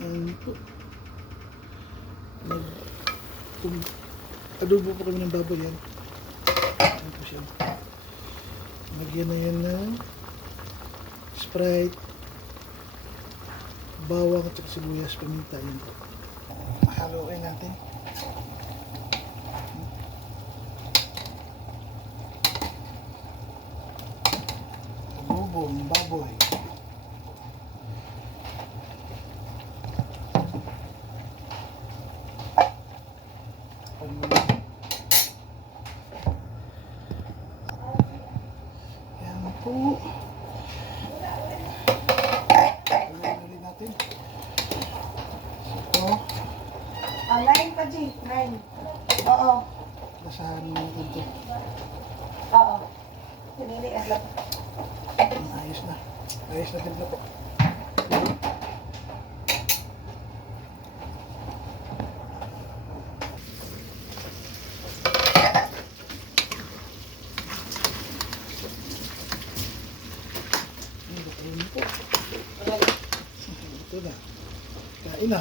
Ayan po. Adobo po kami ng baboy yan. Ayan po siya. Lagyan na yan ng Sprite, bawang at sibuyas, paminta. Yan po. Haluin natin. Adobo ng baboy. Yan po. Haluin natin. Ito. Line pa, G. Line. Oo. Lasahan natin ito. Oo. Pinili at lang. Ayos na. Ayos na timpla po. Ayun po. Ito na. Kain na.